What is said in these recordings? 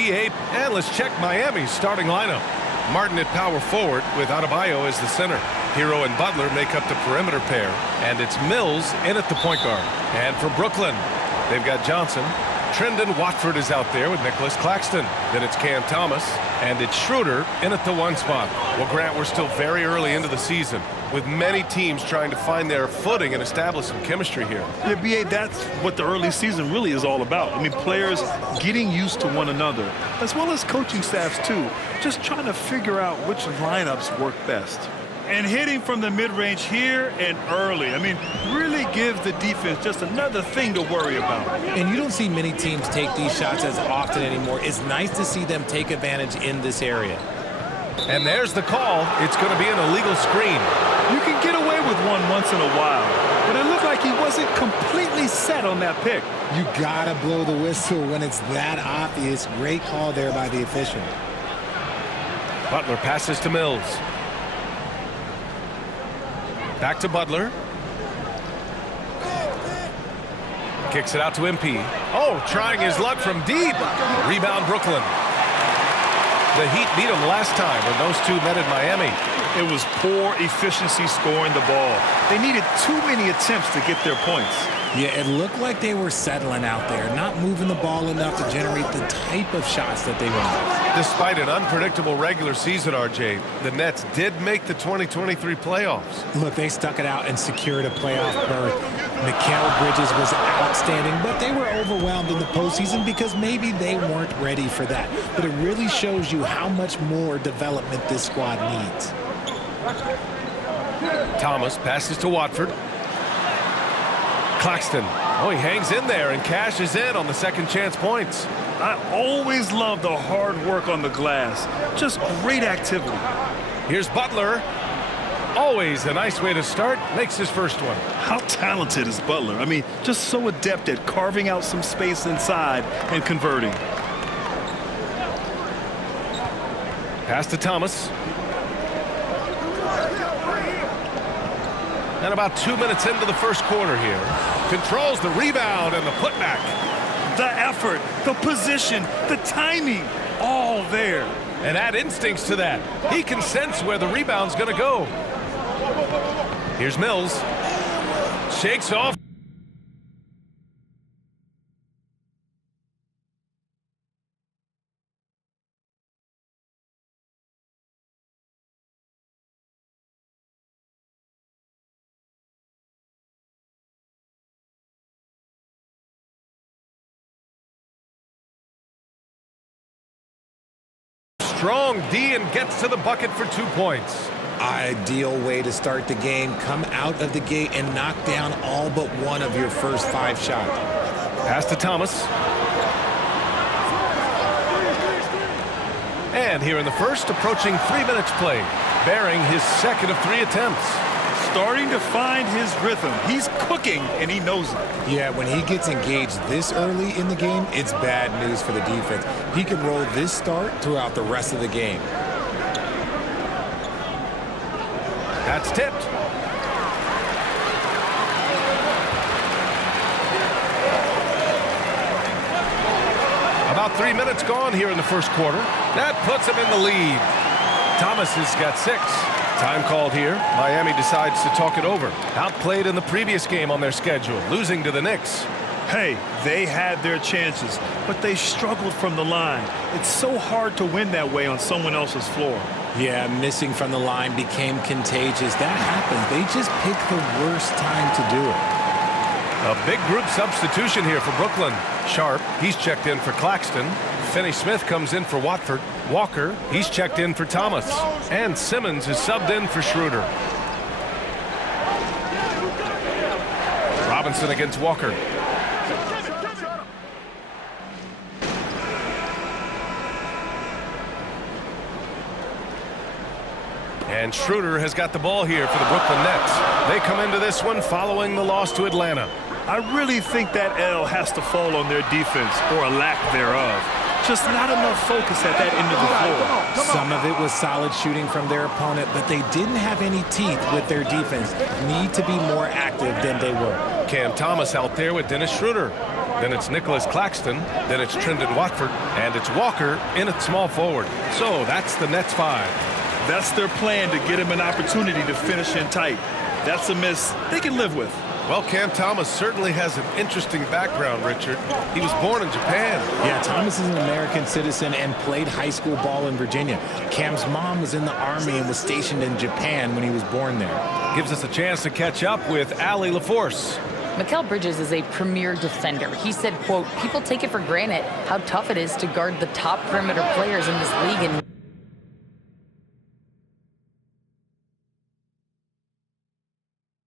NBA. And let's check Miami's starting lineup. Martin at power forward with Adebayo as the center. Hero and Butler make up the perimeter pair. And it's Mills in at the point guard. And for Brooklyn, they've got Johnson. Trendon Watford is out there with Nicholas Claxton. Then it's Cam Thomas. And it's Schroeder in at the 1 spot. Well, Grant, we're still very early into the season, with many teams trying to find their footing and establish some chemistry here. Yeah, B.A., that's what the early season really is all about. I mean, players getting used to one another, as well as coaching staffs, too. Just trying to figure out which lineups work best. And hitting from the mid-range here and early. I mean, really gives the defense just another thing to worry about. And you don't see many teams take these shots as often anymore. It's nice to see them take advantage in this area. And there's the call. It's going to be an illegal screen. You can get away with one once in a while, but it looked like he wasn't completely set on that pick. You gotta blow the whistle when it's that obvious. Great call there by the official. Butler passes to Mills. Back to Butler. Kicks it out to MP. Oh, trying his luck from deep. Rebound Brooklyn. The Heat beat them last time when those two met in Miami. It was poor efficiency scoring the ball. They needed too many attempts to get their points. Yeah, it looked like they were settling out there, not moving the ball enough to generate the type of shots that they wanted. Despite an unpredictable regular season, RJ, the Nets did make the 2023 playoffs. Look, they stuck it out and secured a playoff berth. Mikal Bridges was outstanding, but they were overwhelmed in the postseason because maybe they weren't ready for that. But it really shows you how much more development this squad needs. Thomas passes to Watford. Claxton. Oh, he hangs in there and cashes in on the second chance points. I always love the hard work on the glass. Just great activity. Here's Butler. Always a nice way to start. Makes his first one. How talented is Butler? I mean, just so adept at carving out some space inside and converting. Pass to Thomas. And about 2 minutes into the first quarter here. Controls the rebound and the putback. The effort, the position, the timing, all there. And add instincts to that. He can sense where the rebound's going to go. Here's Mills. Shakes off. Strong D and gets to the bucket for 2 points. Ideal way to start the game. Come out of the gate and knock down all but one of your first 5 shots. Pass to Thomas. And here in the first, approaching 3 minutes played, bearing his second of 3 attempts. Starting to find his rhythm. He's cooking, and he knows it. Yeah, when he gets engaged this early in the game, it's bad news for the defense. He can roll this start throughout the rest of the game. That's tipped. About 3 minutes gone here in the first quarter. That puts him in the lead. Thomas has got 6. Time called here. Miami decides to talk it over. Outplayed in the previous game on their schedule, losing to the Knicks. Hey, they had their chances, but they struggled from the line. It's so hard to win that way on someone else's floor. Yeah, missing from the line became contagious. That happens. They just picked the worst time to do it. A big group substitution here for Brooklyn. Sharp, he's checked in for Claxton. Finney-Smith comes in for Watford. Walker, he's checked in for Thomas. And Simmons is subbed in for Schroeder. Robinson against Walker. And Schroeder has got the ball here for the Brooklyn Nets. They come into this one following the loss to Atlanta. I really think that L has to fall on their defense, or a lack thereof. Just not enough focus at that end of the floor. Some of it was solid shooting from their opponent, but they didn't have any teeth with their defense. Need to be more active than they were. Cam Thomas out there with Dennis Schroeder. Then it's Nicholas Claxton. Then it's Trendon Watford. And it's Walker in at small forward. So that's the Nets 5. That's their plan, to get him an opportunity to finish in tight. That's a miss they can live with. Well, Cam Thomas certainly has an interesting background, Richard. He was born in Japan. Yeah, Thomas is an American citizen and played high school ball in Virginia. Cam's mom was in the Army and was stationed in Japan when he was born there. Gives us a chance to catch up with Allie LaForce. Mikal Bridges is a premier defender. He said, quote, "People take it for granted how tough it is to guard the top perimeter players in this league and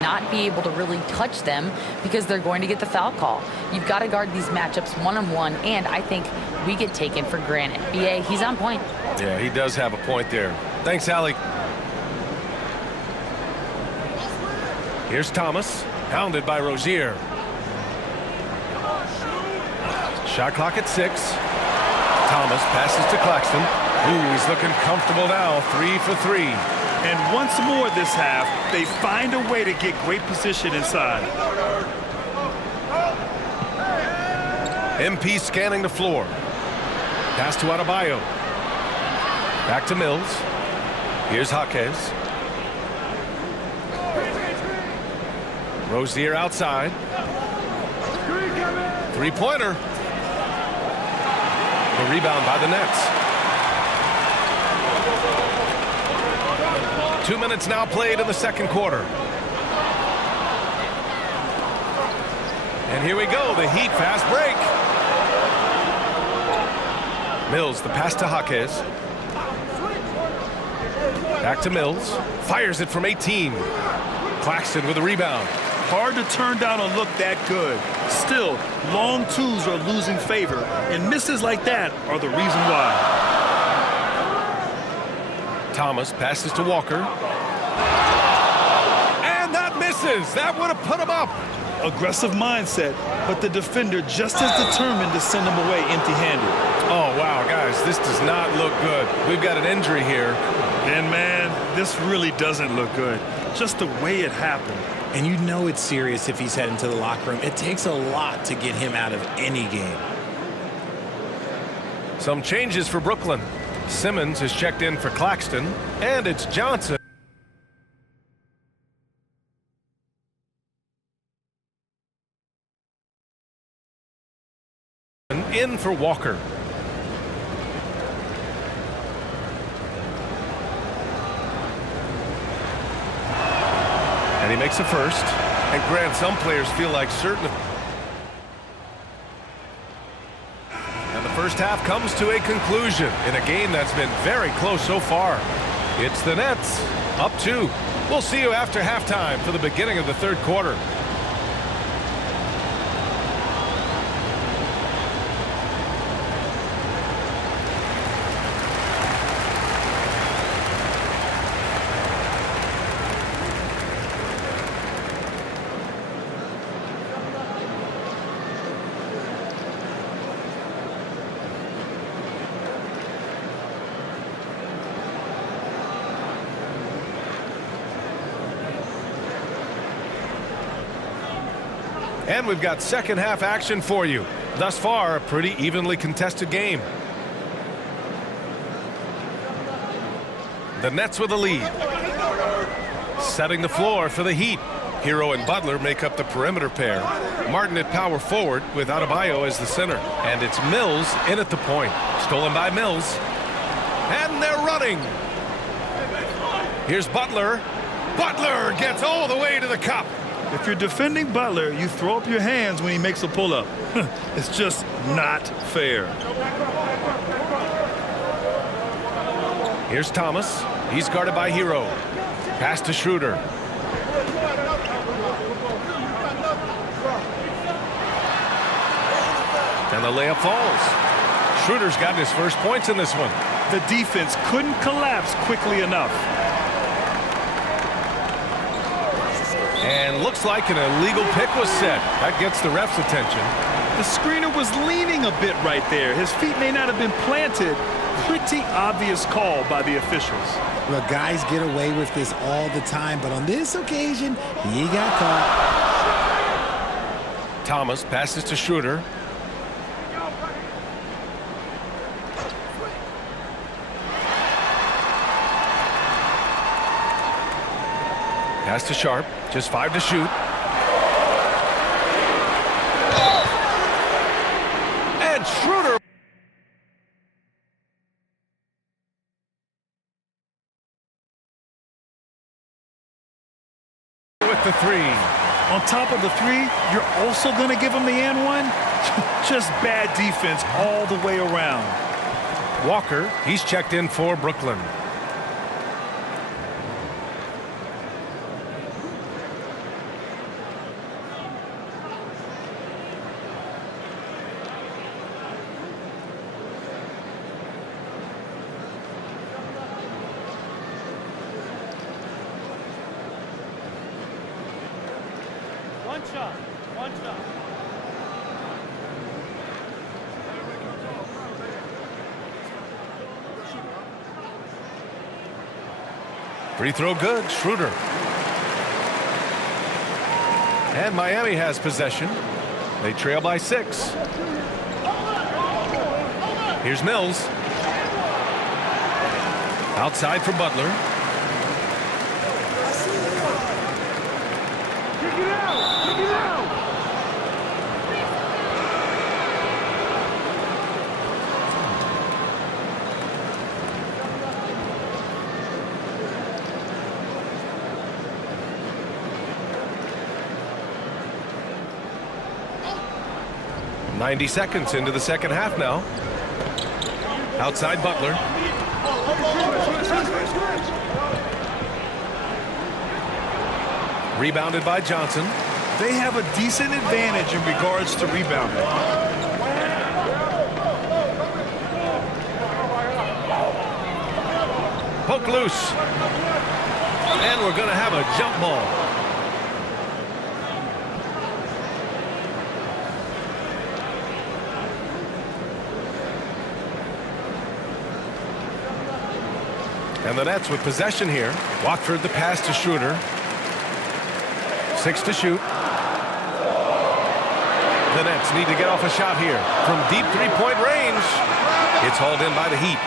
not be able to really touch them because they're going to get the foul call. You've got to guard these matchups one-on-one, and I think we get taken for granted." BA, he's on point. Yeah, he does have a point there. Thanks, Allie. Here's Thomas, hounded by Rozier. Shot clock at 6. Thomas passes to Claxton. Ooh, he's looking comfortable now, 3 for 3. And once more this half, they find a way to get great position inside. MP scanning the floor. Pass to Adebayo. Back to Mills. Here's Jaquez. Rozier outside. Three-pointer. The rebound by the Nets. 2 minutes now played in the second quarter. And here we go, the Heat fast break. Mills, the pass to Jaquez. Back to Mills. Fires it from 18. Claxton with a rebound. Hard to turn down a look that good. Still, long twos are losing favor, and misses like that are the reason why. Thomas passes to Walker. And that misses. That would have put him up. Aggressive mindset, but the defender just as determined to send him away empty-handed. Oh, wow, guys, this does not look good. We've got an injury here. And, man, this really doesn't look good. Just the way it happened. And you know it's serious if he's heading to the locker room. It takes a lot to get him out of any game. Some changes for Brooklyn. Simmons is checked in for Claxton, and it's Johnson in for Walker. And he makes a first. And Grant, some players feel like certain. And the first half comes to a conclusion in a game that's been very close so far. It's the Nets up 2. We'll see you after halftime for the beginning of the third quarter. And we've got second half action for you. Thus far, a pretty evenly contested game. The Nets with a lead. Setting the floor for the Heat. Hero and Butler make up the perimeter pair. Martin at power forward with Adebayo as the center. And it's Mills in at the point. Stolen by Mills. And they're running. Here's Butler. Butler gets all the way to the cup. If you're defending Butler, you throw up your hands when he makes a pull-up. It's just not fair. Here's Thomas. He's guarded by Hero. Pass to Schroeder. And the layup falls. Schroeder's gotten his first points in this one. The defense couldn't collapse quickly enough. And looks like an illegal pick was set. That gets the ref's attention. The screener was leaning a bit right there. His feet may not have been planted. Pretty obvious call by the officials. Well, guys get away with this all the time, but on this occasion, he got caught. Thomas passes to Schroeder. Pass to Sharp. Just 5 to shoot. And Schroeder. With the 3. On top of the 3, you're also going to give him the and one? Just bad defense all the way around. Walker, he's checked in for Brooklyn. One shot. Free throw good. Schroeder. And Miami has possession. They trail by 6. Here's Mills. Outside for Butler. Kick it out! Kick it out! 90 seconds into the second half now. Outside Butler. Rebounded by Johnson. They have a decent advantage in regards to rebounding. Poke loose. And we're going to have a jump ball. And the Nets with possession here. Watford the pass to Schroeder. 6 to shoot. The Nets need to get off a shot here from deep three-point range. It's hauled in by the Heat.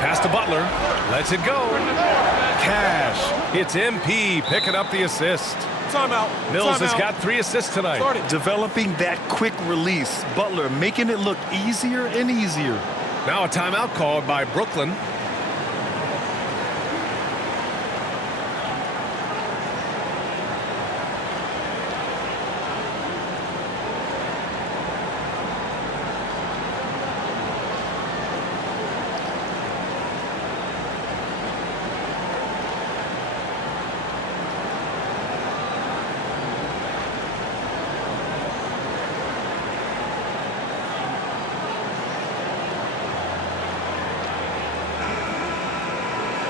Pass to Butler. Lets it go. Cash. It's MP picking up the assist. Timeout. Mills has got 3 assists tonight. Developing that quick release. Butler making it look easier and easier. Now a timeout called by Brooklyn.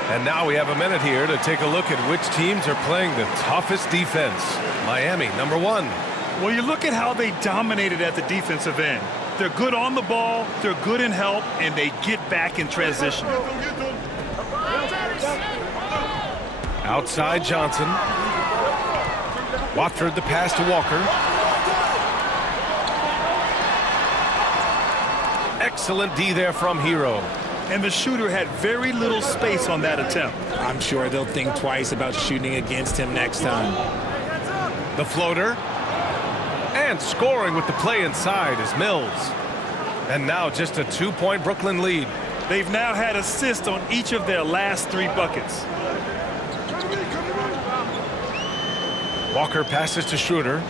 And now we have a minute here to take a look at which teams are playing the toughest defense. Miami, number 1. Well, you look at how they dominated at the defensive end. They're good on the ball, they're good in help, and they get back in transition. Outside Johnson. Watford the pass to Walker. Excellent D there from Hero. And the shooter had very little space on that attempt. I'm sure they'll think twice about shooting against him next time. The floater. And scoring with the play inside is Mills. And now just a 2-point Brooklyn lead. They've now had assists on each of their last 3 buckets. Walker passes to Schroeder.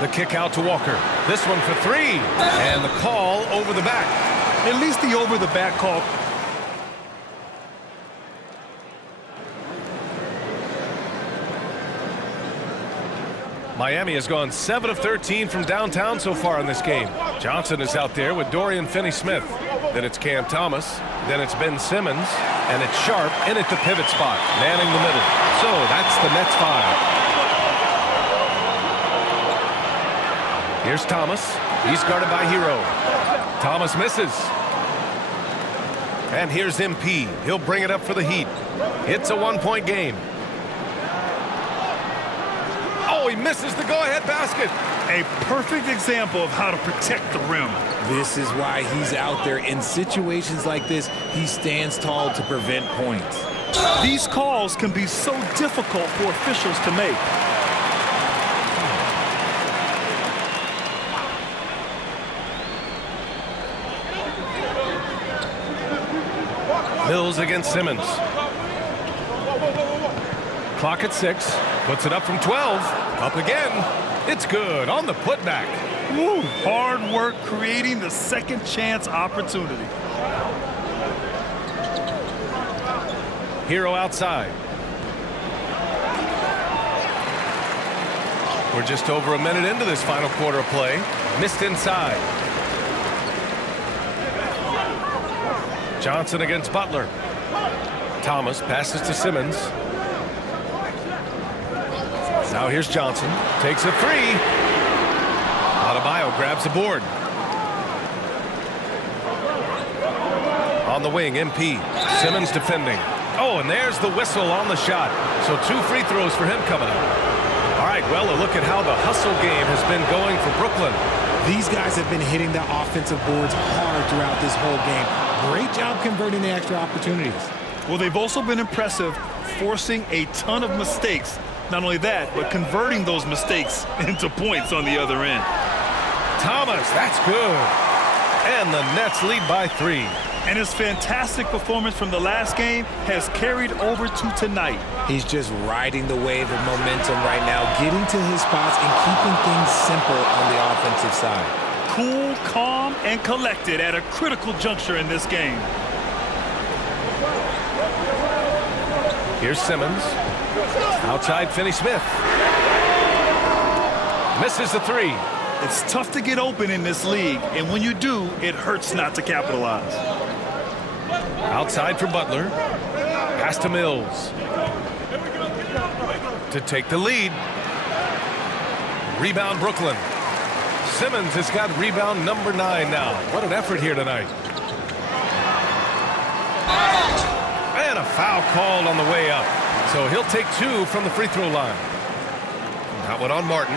The kick out to Walker. This one for 3. And the call over the back. At least the over the back call. Miami has gone 7 of 13 from downtown so far in this game. Johnson is out there with Dorian Finney-Smith. Then it's Cam Thomas. Then it's Ben Simmons. And it's Sharp in at the pivot spot, manning the middle. So that's the Nets 5. Here's Thomas. He's guarded by Hero. Thomas misses. And here's MP. He'll bring it up for the Heat. It's a one-point game. Oh, he misses the go-ahead basket. A perfect example of how to protect the rim. This is why he's out there. In situations like this, he stands tall to prevent points. These calls can be so difficult for officials to make. Mills against Simmons. Clock at 6. Puts it up from 12. Up again. It's good on the putback. Woo, hard work creating the second chance opportunity. Hero outside. We're just over a minute into this final quarter of play. Missed inside. Johnson against Butler. Thomas passes to Simmons. Now here's Johnson. Takes a three. Adebayo grabs the board. On the wing, MP. Simmons defending. Oh, and there's the whistle on the shot. So 2 free throws for him coming up. All right, well, a look at how the hustle game has been going for Brooklyn. These guys have been hitting the offensive boards hard throughout this whole game. Great job converting the extra opportunities. Well, they've also been impressive, forcing a ton of mistakes. Not only that, but converting those mistakes into points on the other end. Thomas, that's good. And the Nets lead by 3. And his fantastic performance from the last game has carried over to tonight. He's just riding the wave of momentum right now, getting to his spots and keeping things simple on the offensive side. Cool, calm, and collected at a critical juncture in this game. Here's Simmons. Outside Finney-Smith. Misses the 3. It's tough to get open in this league, and when you do, it hurts not to capitalize. Outside for Butler. Pass to Mills. To take the lead. Rebound Brooklyn. Simmons has got rebound number 9 now. What an effort here tonight. And a foul called on the way up. So he'll take 2 from the free throw line. That one on Martin.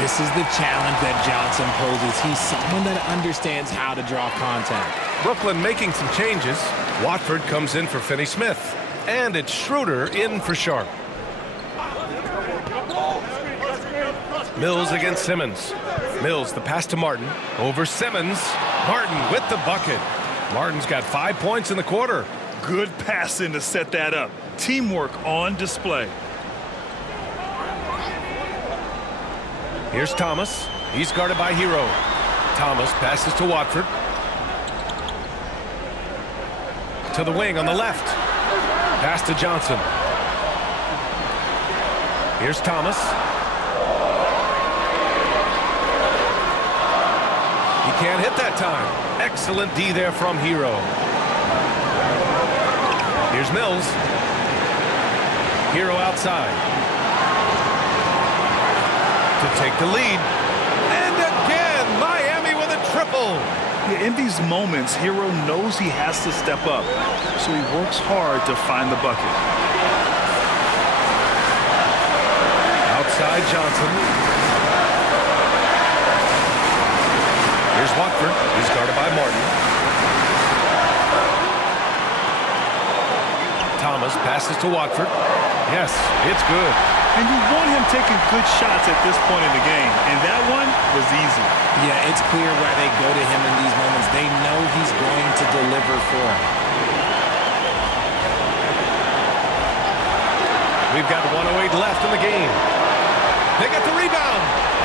This is the challenge that Johnson poses. He's someone that understands how to draw contact. Brooklyn making some changes. Watford comes in for Finney-Smith. And it's Schroeder in for Sharp. Mills against Simmons. Mills, the pass to Martin. Over Simmons. Martin with the bucket. Martin's got 5 points in the quarter. Good passing to set that up. Teamwork on display. Here's Thomas. He's guarded by Hero. Thomas passes to Watford. To the wing on the left. Pass to Johnson. Here's Thomas. He can't hit that time. Excellent D there from Hero. Here's Mills. Hero outside. To take the lead. And again, Miami with a triple. Yeah, in these moments, Hero knows he has to step up, so he works hard to find the bucket. Outside Johnson. Here's Watford. He's guarded by Martin. Thomas passes to Watford. Yes, it's good. And you want him taking good shots at this point in the game, and that one was easy. Yeah, it's clear why they go to him in these moments. They know he's going to deliver for him. We've got 1:08 left in the game. They got the rebound.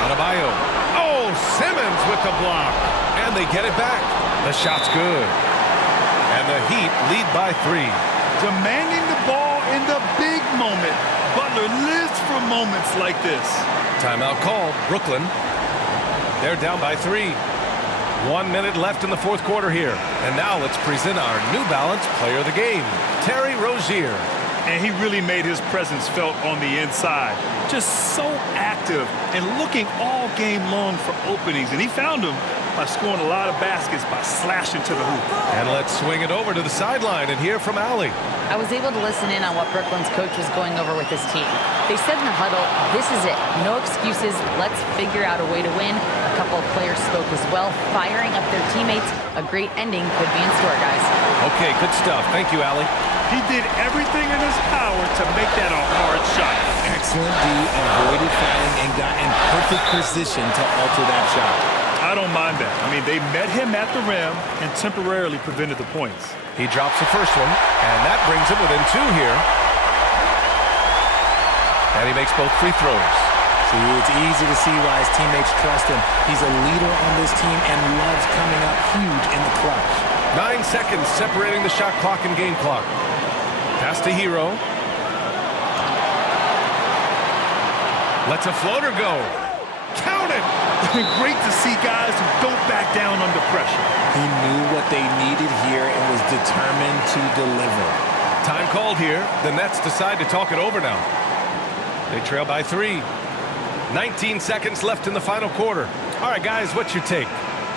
Adebayo. Oh, Simmons with the block. And they get it back. The shot's good. And the Heat lead by 3. Demanding the ball in the big moment. Butler lives for moments like this. Timeout called. Brooklyn. They're down by 3. 1 minute left in the fourth quarter here. And now let's present our New Balance player of the game, Terry Rozier. And he really made his presence felt on the inside. Just so active and looking all game long for openings. And he found them by scoring a lot of baskets by slashing to the hoop. And let's swing it over to the sideline and hear from Allie. I was able to listen in on what Brooklyn's coach was going over with his team. They said in the huddle, this is it. No excuses. Let's figure out a way to win. A couple of players spoke as well, firing up their teammates. A great ending could be in store, guys. Okay, good stuff. Thank you, Allie. He did everything in his power to make that a hard shot. Excellent D, avoided fouling and got in perfect position to alter that shot. I don't mind that. I mean, they met him at the rim and temporarily prevented the points. He drops the first one, and that brings him within 2 here. And he makes both free throws. See, it's easy to see why his teammates trust him. He's a leader on this team and loves coming up huge in the clutch. 9 seconds separating the shot clock and game clock. Pass to Hero. Lets a floater go. Count it! Great to see guys who don't back down under pressure. He knew what they needed here and was determined to deliver. Time called here. The Nets decide to talk it over now. They trail by 3. 19 seconds left in the final quarter. All right, guys, what's your take?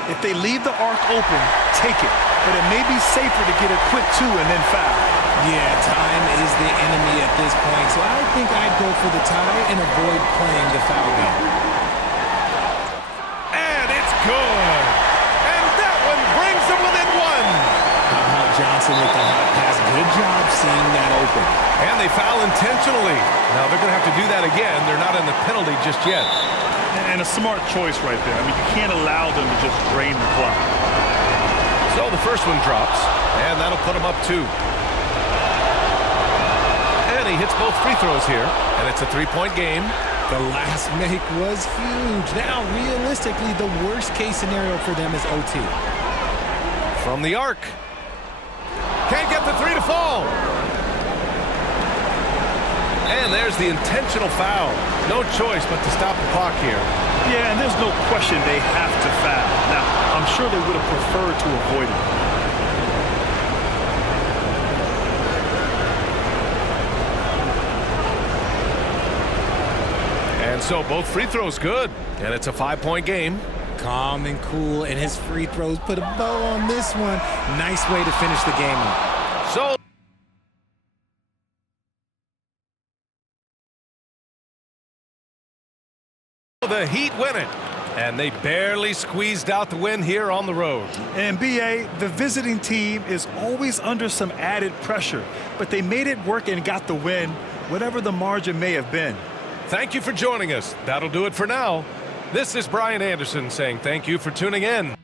If they leave the arc open, take it. But it may be safer to get a quick 2 and then foul. Yeah, time is the enemy at this point, so I think I'd go for the tie and avoid playing the foul game. And it's good. And that one brings them within 1. Johnson with the hot pass. Good job seeing that open. And they foul intentionally. Now they're going to have to do that again. They're not in the penalty just yet. And a smart choice right there. I mean, you can't allow them to just drain the clock. So the first one drops, and that'll put him up 2. And he hits both free throws here, and it's a 3-point game. The last make was huge. Now, realistically, the worst-case scenario for them is OT. From the arc. Can't get the 3 to fall. And there's the intentional foul. No choice but to stop the clock here. Yeah, and there's no question they have to foul. Now, I'm sure they would have preferred to avoid it. And so both free throws good. And it's a 5-point game. Calm and cool, and his free throws put a bow on this one. Nice way to finish the game up. So the Heat win it. And they barely squeezed out the win here on the road. And BA, the visiting team is always under some added pressure, but they made it work and got the win, whatever the margin may have been. Thank you for joining us. That'll do it for now. This is Brian Anderson saying thank you for tuning in.